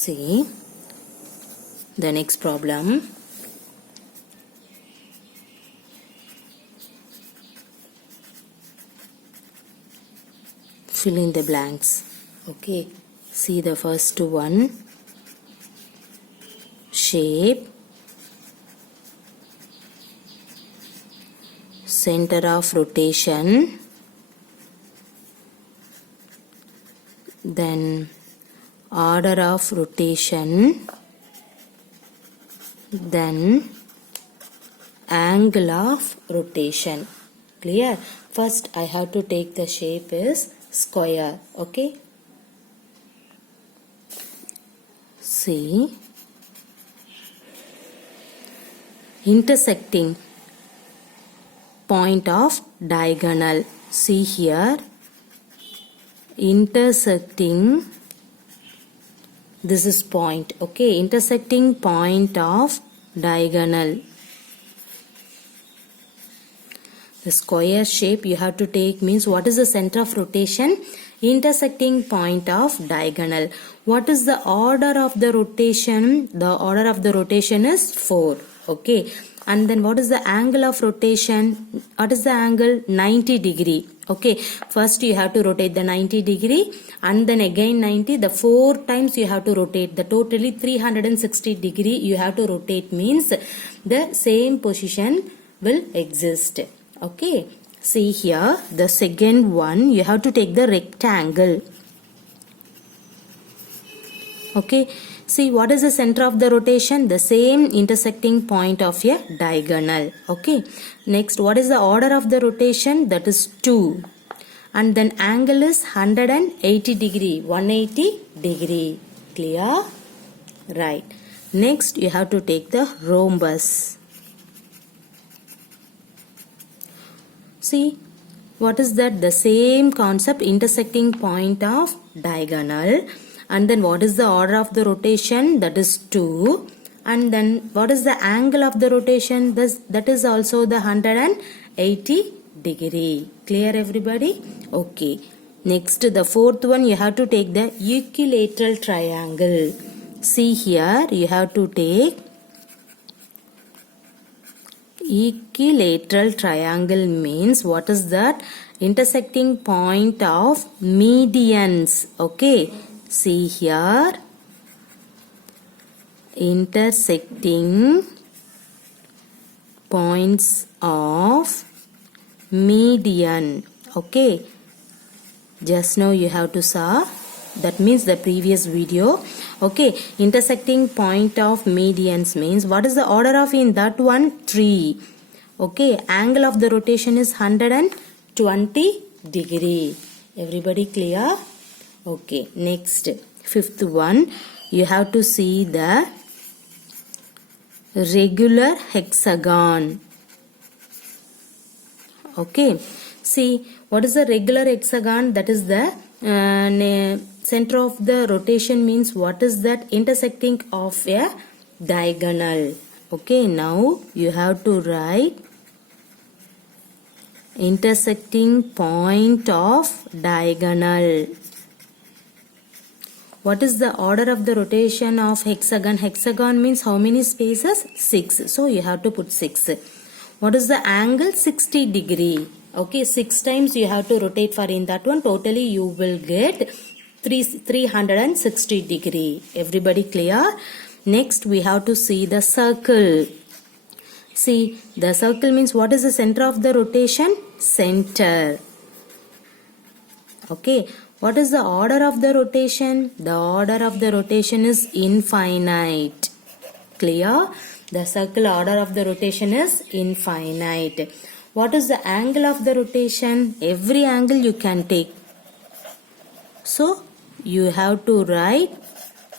See the next problem. Fill in the blanks. Okay, see the first one. Shape, center of rotation, then order of rotation, then angle of rotation. Clear? First I have to take the shape is square. Okay, see intersecting point of diagonal. See here, intersecting, this is point. Okay, intersecting point of diagonal. The square shape you have to take means what is the center of rotation? Intersecting point of diagonal. What is the order of the rotation? The order of the rotation is 4. Okay, and then what is the angle of rotation? What is the angle? 90 degree. Okay, first you have to rotate the 90 degree and then again 90. The 4 times you have to rotate. The totally 360 degree you have to rotate means the same position will exist. Okay, see here the second one, you have to take the rectangle. Okay, see what is the center of the rotation? The same intersecting point of a diagonal. Okay, next what is the order of the rotation? That is 2. And then angle is 180 degree. 180 degree. Clear? Right. Next you have to take the rhombus. See what is that? The same concept, intersecting point of diagonal. And then what is the order of the rotation? That is 2. And then what is the angle of the rotation? That is also the 180 degree. Clear everybody? Okay. Next the fourth one, you have to take the equilateral triangle. See here you have to take equilateral triangle means what is that? Intersecting point of medians. Okay, see here intersecting points of median. Okay, just now you have to saw, that means the previous video. Okay, intersecting point of medians means what is the order of in that one? 3. Okay, angle of the rotation is 120 degree. Everybody clear? Okay, next fifth one, you have to see the regular hexagon. Okay, see what is the regular hexagon? That is the center of the rotation means what is that? Intersecting of a diagonal. Okay, now you have to write intersecting point of diagonal. What is the order of the rotation of hexagon? Hexagon means how many spaces? 6. So you have to put 6. What is the angle? 60 degree. Okay, 6 times you have to rotate for in that one. Totally you will get 360 degree. Everybody clear? Next we have to see the circle. See the circle means what is the center of the rotation? Center. Okay, what is the order of the rotation? The order of the rotation is infinite. Clear? The circle order of the rotation is infinite. What is the angle of the rotation? Every angle you can take. So you have to write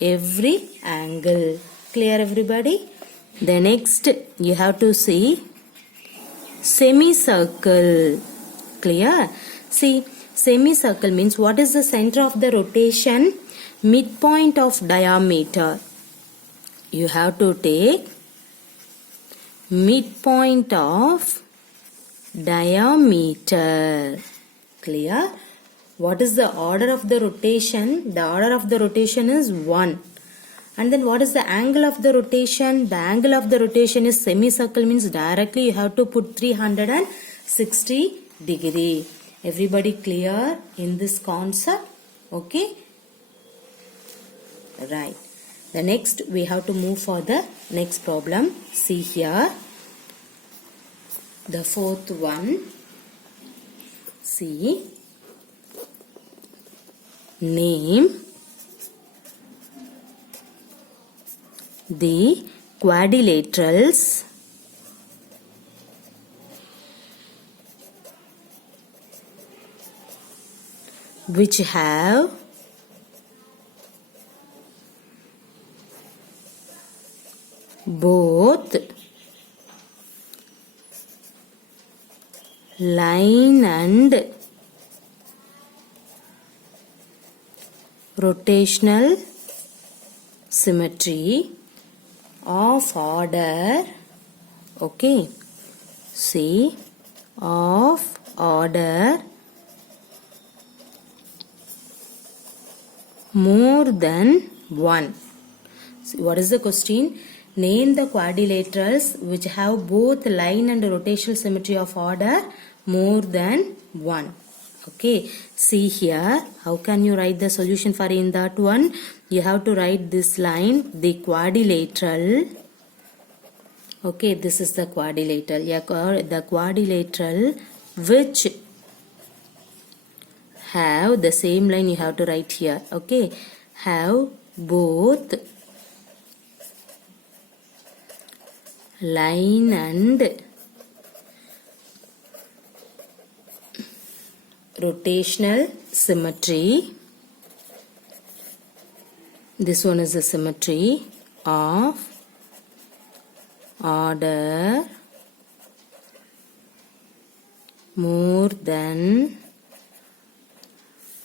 every angle. Clear everybody? The next you have to see semicircle. Clear? See, semicircle means what is the center of the rotation? Midpoint of diameter. You have to take midpoint of diameter. Clear? What is the order of the rotation? The order of the rotation is 1. And then what is the angle of the rotation? The angle of the rotation is semicircle, means directly you have to put 360 degree. Everybody clear in this concept? Okay. Right. The next we have to move for the next problem. See here. The fourth one. See. Name the quadrilaterals which have both line and rotational symmetry of order, okay, see, of order more than 1. See, what is the question? Name the quadrilaterals which have both line and rotational symmetry of order more than 1. Okay, see here, how can you write the solution for in that one? You have to write this line, the quadrilateral. Okay, this is the quadrilateral. Yeah, the quadrilateral which have the same line you have to write here. Okay, have both line and rotational symmetry. This one is the symmetry of order more than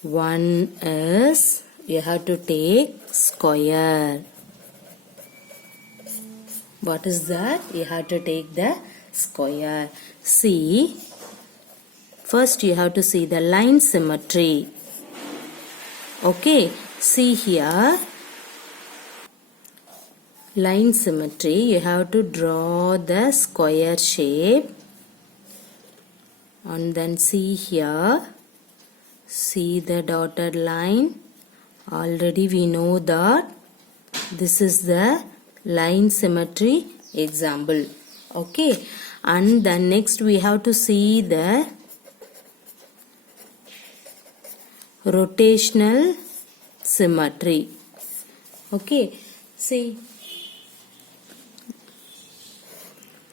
1 is, you have to take square. What is that? You have to take the square. See, first you have to see the line symmetry. Okay, see here, line symmetry, you have to draw the square shape, and then see here, see the dotted line. Already we know that this is the line symmetry example. Okay, and then next we have to see the rotational symmetry. Okay, see,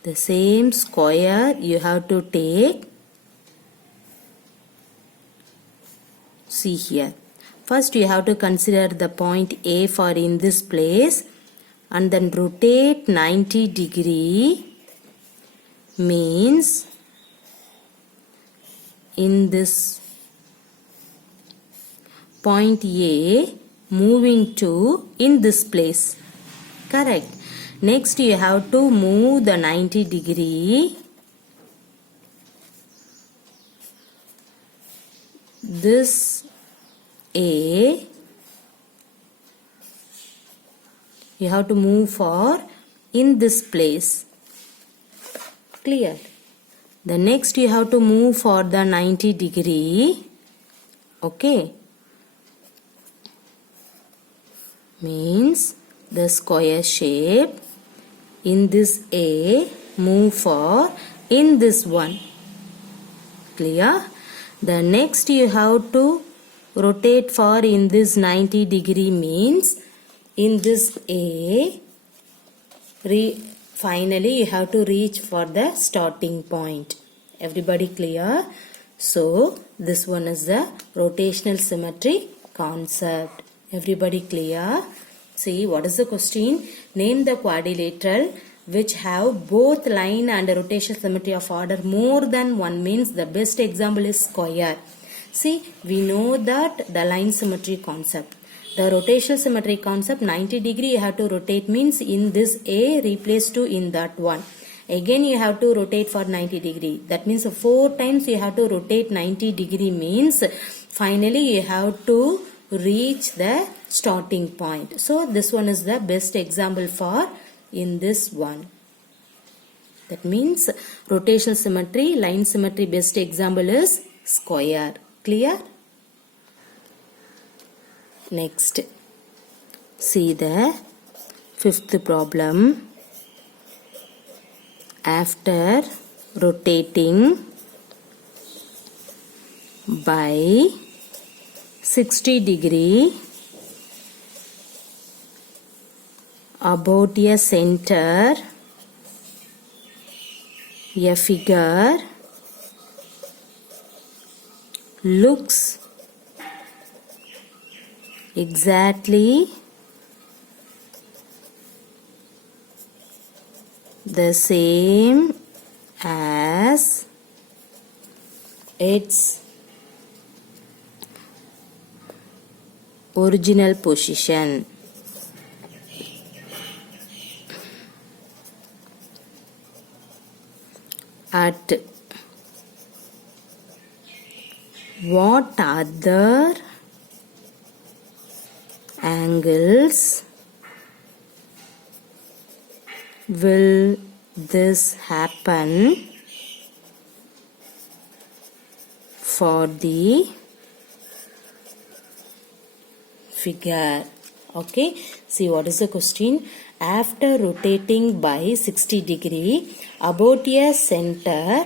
the same square you have to take. See here, first you have to consider the point A for in this place, and then rotate 90 degree, means in this point A moving to in this place. Correct. Next you have to move the 90 degree. This A you have to move for in this place. Clear. The next you have to move for the 90 degree. Okay. Means the square shape in this A move for in this one. Clear. The next you have to rotate for in this 90 degree, means in this A finally you have to reach for the starting point. Everybody clear? So this one is the rotational symmetry concept. Everybody clear? See, what is the question? Name the quadrilateral which have both line and rotational symmetry of order more than 1, means the best example is square. See, we know that the line symmetry concept. The rotational symmetry concept, 90 degree you have to rotate, means in this A replace to in that one. Again you have to rotate for 90 degree. That means 4 times you have to rotate 90 degree, means finally you have to reach the starting point. So this one is the best example for in this one. That means rotational symmetry, line symmetry best example is square. Clear? Next, see the fifth problem. After rotating by 60 degree about a center, a figure looks exactly the same as its original position. At what other angles will this happen for the figure? Okay, see what is the question. After rotating by 60 degree about a center,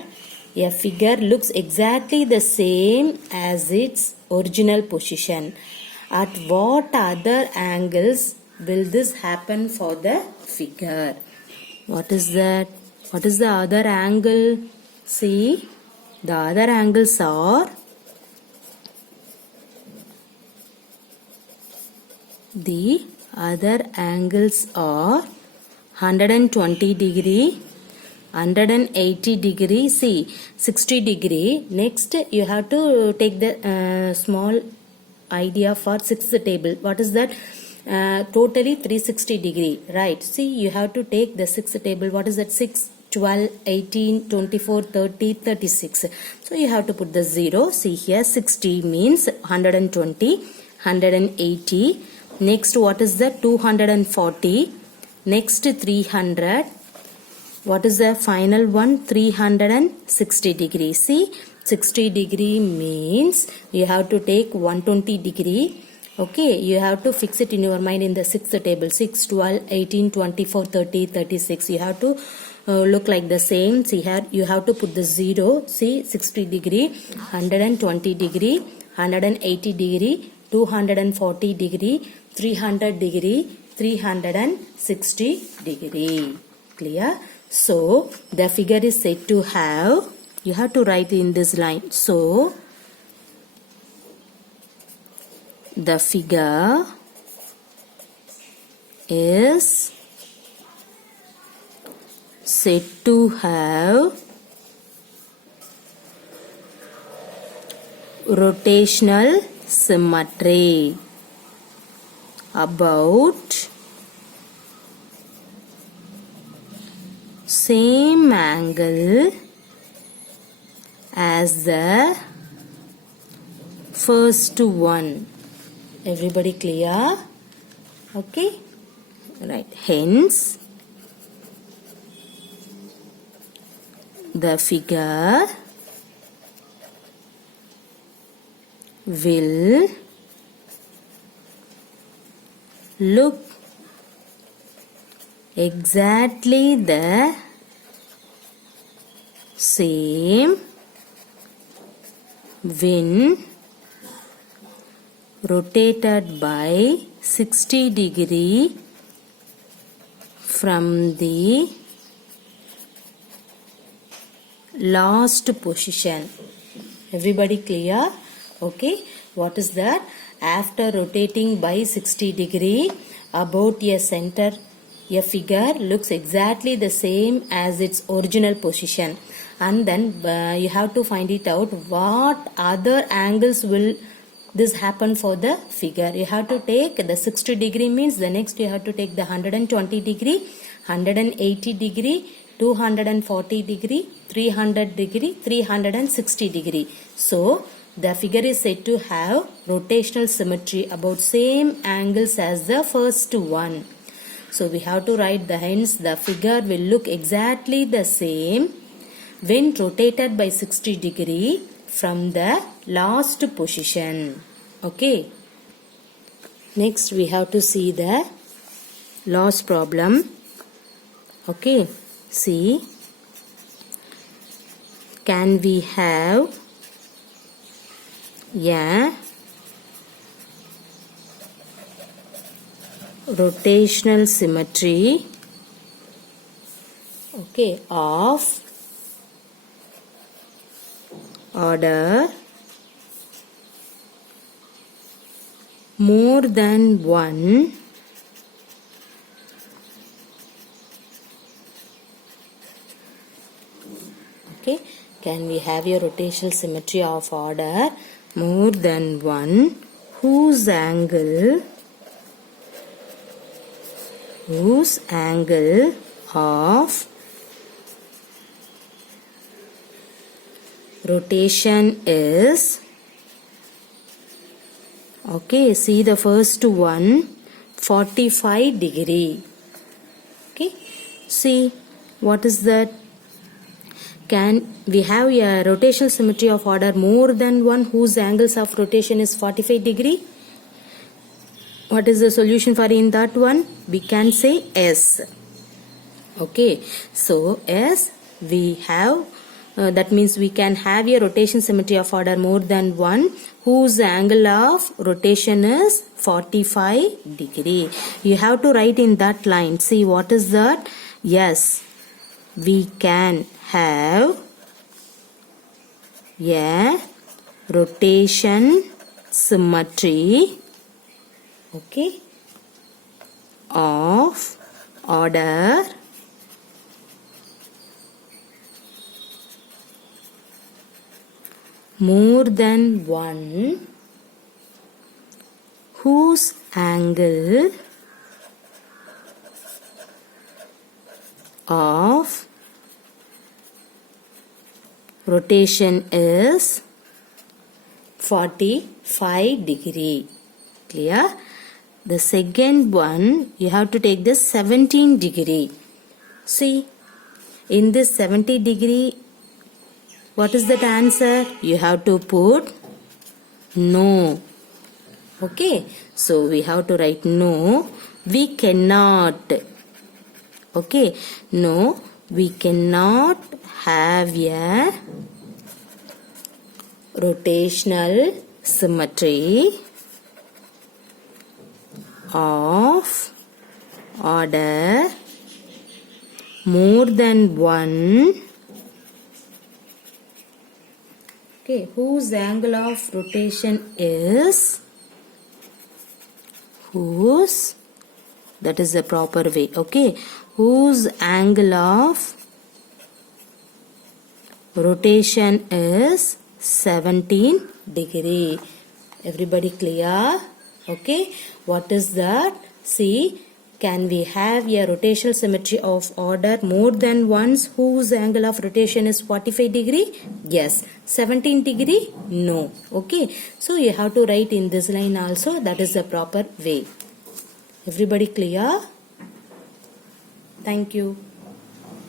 a figure looks exactly the same as its original position. At what other angles will this happen for the figure? What is that? What is the other angle? See, the other angles are the other angles are 120 degree, 180 degree, see 60 degree. Next you have to take the small idea for sixth table. What is that? Totally 360 degree, right? See, you have to take the sixth table. What is that? 6, 12, 18, 24, 30, 36. So you have to put the 0. See here 60 means 120, 180. Next what is the 240? Next 300. What is the final one? 360 degree. See, 60 degree means you have to take 120 degree. Okay, you have to fix it in your mind in the sixth table. 6, 12, 18, 24, 30, 36. You have to look like the same. See here, you have to put the 0. See, 60 degree, 120 degree, 180 degree, 240 degree, 300 degree, 360 degree. Clear? So, the figure is said to have, you have to write in this line. So, the figure is said to have rotational symmetry about same angle as the first one. Everybody clear? Okay, right. Hence the figure will look exactly the same when rotated by 60 degree from the last position. Everybody clear? Okay, what is that? After rotating by 60 degree about a center, a figure looks exactly the same as its original position, and then you have to find it out what other angles will this happen for the figure. You have to take the 60 degree means the next you have to take the 120 degree, 180 degree, 240 degree, 300 degree, 360 degree. So the figure is said to have rotational symmetry about same angles as the first one. So we have to write the hence the figure will look exactly the same when rotated by 60 degree from the last position. Okay. Next we have to see the last problem. Okay. See. Can we have a rotational symmetry, okay, of order more than 1 okay, can we have a rotational symmetry of order more than 1 whose angle of rotation is, okay, see the first one, 45 degree. Okay, see what is that? Can we have a rotational symmetry of order more than 1 whose angles of rotation is 45 degree? What is the solution for in that one? We can say S. Okay, so S we have, that means we can have a rotation symmetry of order more than 1 whose angle of rotation is 45 degree. You have to write in that line. See what is that? Yes, we can have a rotation symmetry, okay, of order more than 1 whose angle of rotation is 45 degree. Clear? The second one you have to take this 17 degree. See, in this 70 degree, what is that answer? You have to put no. Okay, so we have to write no. We cannot. Okay, no, we cannot have a rotational symmetry of order more than 1, okay, whose angle of rotation is, whose, that is the proper way, okay, whose angle of rotation is 17 degree. Everybody clear? Okay, what is that? See, can we have a rotational symmetry of order more than 1 whose angle of rotation is 45 degree? Yes. 17 degree? No. Okay, so you have to write in this line also. That is the proper way. Everybody clear? Thank you.